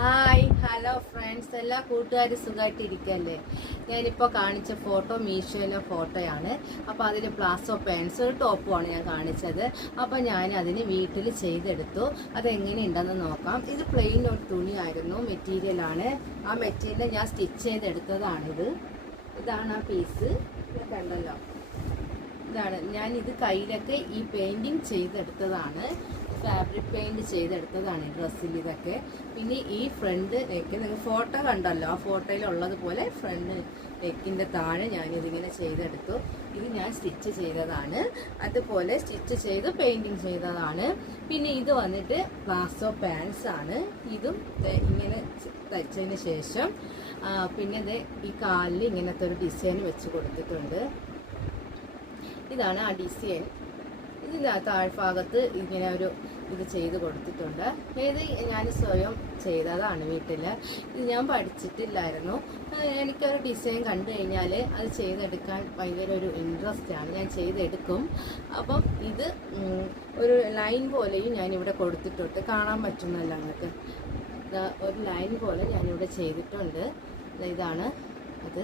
Hi hello friends എല്ലാ കൂട്ടുകാരും സുഖമായിട്ടിരിക്കല്ലേ ഞാനിപ്പോൾ കാണിച്ച ഫോട്ടോ മീഷോയിലെ ഫോട്ടോയാണ് അപ്പോൾ അതിൽ പ്ലാസോ പാൻസ് ടോപ്പുമാണ് ഞാൻ കാണിച്ചത്. അപ്പോൾ ഞാൻ അതിന് വീട്ടിൽ ചെയ്തെടുത്തു. അതെങ്ങനെയുണ്ടെന്ന് നോക്കാം. ഇത് പ്ലെയിൻ ഒരു തുണിയായിരുന്നു. മെറ്റീരിയലാണ് ആ മെറ്റീരിയൽ ഞാൻ സ്റ്റിച്ച് ചെയ്തെടുത്തതാണിത്. ഇതാണ് ആ പീസ് കണ്ടല്ലോ. ഇതാണ്. ഞാൻ ഇത് കയ്യിലൊക്കെ ഈ പെയിന്റിങ് ചെയ്തെടുത്തതാണ്. ഫാബ്രിക് പെയിന്റ് ചെയ്തെടുത്തതാണ് ഈ ഡ്രസ്സിൽ ഇതൊക്കെ. പിന്നെ ഈ ഫ്രണ്ട് നെക്ക് നിങ്ങൾ ഫോട്ടോ കണ്ടല്ലോ. ആ ഫോട്ടോയിലുള്ളതുപോലെ ഫ്രണ്ട് നെക്കിന്റെ താഴെ ഞാൻ ഇതിങ്ങനെ ചെയ്തെടുത്തു. ഇത് ഞാൻ സ്റ്റിച്ച് ചെയ്തതാണ്. അതുപോലെ സ്റ്റിച്ച് ചെയ്ത് പെയിന്റിങ് ചെയ്തതാണ്. പിന്നെ ഇത് വന്നിട്ട് പ്ലാസോ പാൻസ് ആണ്. ഇതും ഇങ്ങനെ തയ്ച്ചതിന് ശേഷം പിന്നെ ഇത് ഈ കാലിൽ ഇങ്ങനത്തെ ഒരു ഡിസൈൻ വെച്ച് കൊടുത്തിട്ടുണ്ട്. ഇതാണ് ആ ഡിസൈൻ. ഇതിന് താഴ്ഭാഗത്ത് ഇങ്ങനെ ഒരു ഇത് ചെയ്ത് കൊടുത്തിട്ടുണ്ട്. ഇത് ഞാൻ സ്വയം ചെയ്തതാണ് വീട്ടിൽ ഇത് ഞാൻ പഠിച്ചിട്ടില്ലായിരുന്നു. എനിക്കൊരു ഡിസൈൻ കണ്ടു കഴിഞ്ഞാൽ അത് ചെയ്തെടുക്കാൻ ഭയങ്കര ഒരു ഇൻട്രസ്റ്റ് ആണ്. ഞാൻ ചെയ്തെടുക്കും. അപ്പം ഇത് ഒരു ലൈൻ പോലെയും ഇവിടെ കൊടുത്തിട്ടുണ്ട്. കാണാൻ പറ്റുന്നല്ല നിങ്ങൾക്ക് ഒരു ലൈൻ പോലെ ഞാനിവിടെ ചെയ്തിട്ടുണ്ട്. ഇതാണ് അത്.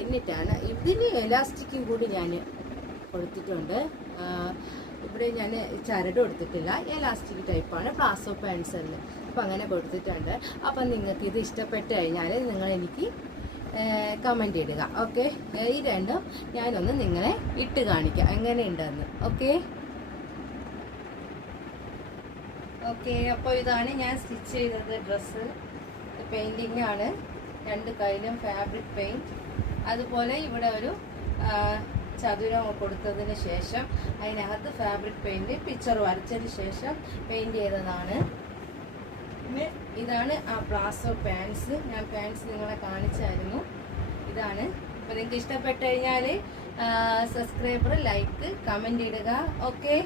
എന്നിട്ടാണ് ഇതിന് എലാസ്റ്റിക്കും കൂടി ഞാൻ കൊടുത്തിട്ടുണ്ട്. ഇവിടെ ഞാൻ ചരട് കൊടുത്തിട്ടില്ല. എലാസ്റ്റിക് ടൈപ്പാണ്. പ്ലാസോ പാൻസറിൽ അപ്പം അങ്ങനെ കൊടുത്തിട്ടുണ്ട്. അപ്പം നിങ്ങൾക്ക് ഇത് ഇഷ്ടപ്പെട്ട് കഴിഞ്ഞാൽ നിങ്ങൾ എനിക്ക് കമന്റ് ഇടുക. ഓക്കെ ഈ രണ്ടും ഞാനൊന്ന് നിങ്ങളെ ഇട്ട് കാണിക്കാം. എങ്ങനെയുണ്ടെന്ന്. ഓക്കെ ഓക്കെ അപ്പോൾ ഇതാണ് ഞാൻ സ്റ്റിച്ച് ചെയ്തത് ഡ്രസ്സ് പെയിന്റിങ് ആണ്. രണ്ട് കയ്യിലും ഫാബ്രിക് പെയിന്റ് അതുപോലെ ഇവിടെ ഒരു ചതുരം കൊടുത്തതിന് ശേഷം അതിനകത്ത് ഫാബ്രിക് പെയിന്റ് പിക്ചർ വരച്ചതിന് ശേഷം പെയിന്റ് ചെയ്തതാണ്. പിന്നെ ഇതാണ് ആ പ്ലാസോ പാൻസ് ഞാൻ പാൻസ് നിങ്ങളെ കാണിച്ചായിരുന്നു. ഇതാണ്. അപ്പൊ നിങ്ങൾക്ക് ഇഷ്ടപ്പെട്ടു കഴിഞ്ഞാൽ സബ്സ്ക്രൈബർ ലൈക്ക് കമന്റ് ഇടുക. ഓക്കെ